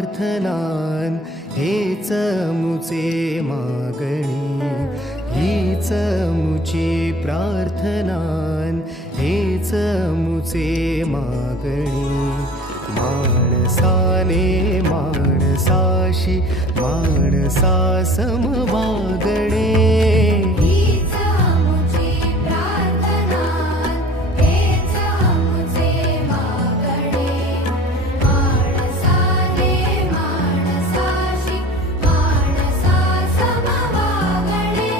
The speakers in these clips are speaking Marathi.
प्रार्थनान हेच मुचे मागणी, हीच मुची प्रार्थनान हेच मुचे मागणी. माणसाने माणसाशी माणसा सम वागणे, हीच आमुची प्रार्थना, हेच आमुचे मागणे. माणसाने माणसाशी माणसा सम वागणे,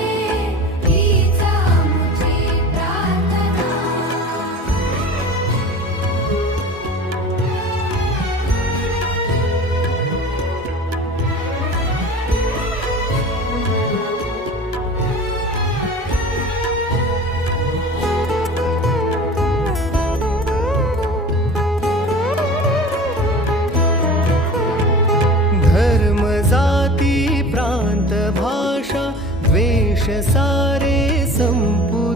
हीच आमुची प्रार्थना. धर्म जाती प्रांत भाषा द्वेष सारे संपू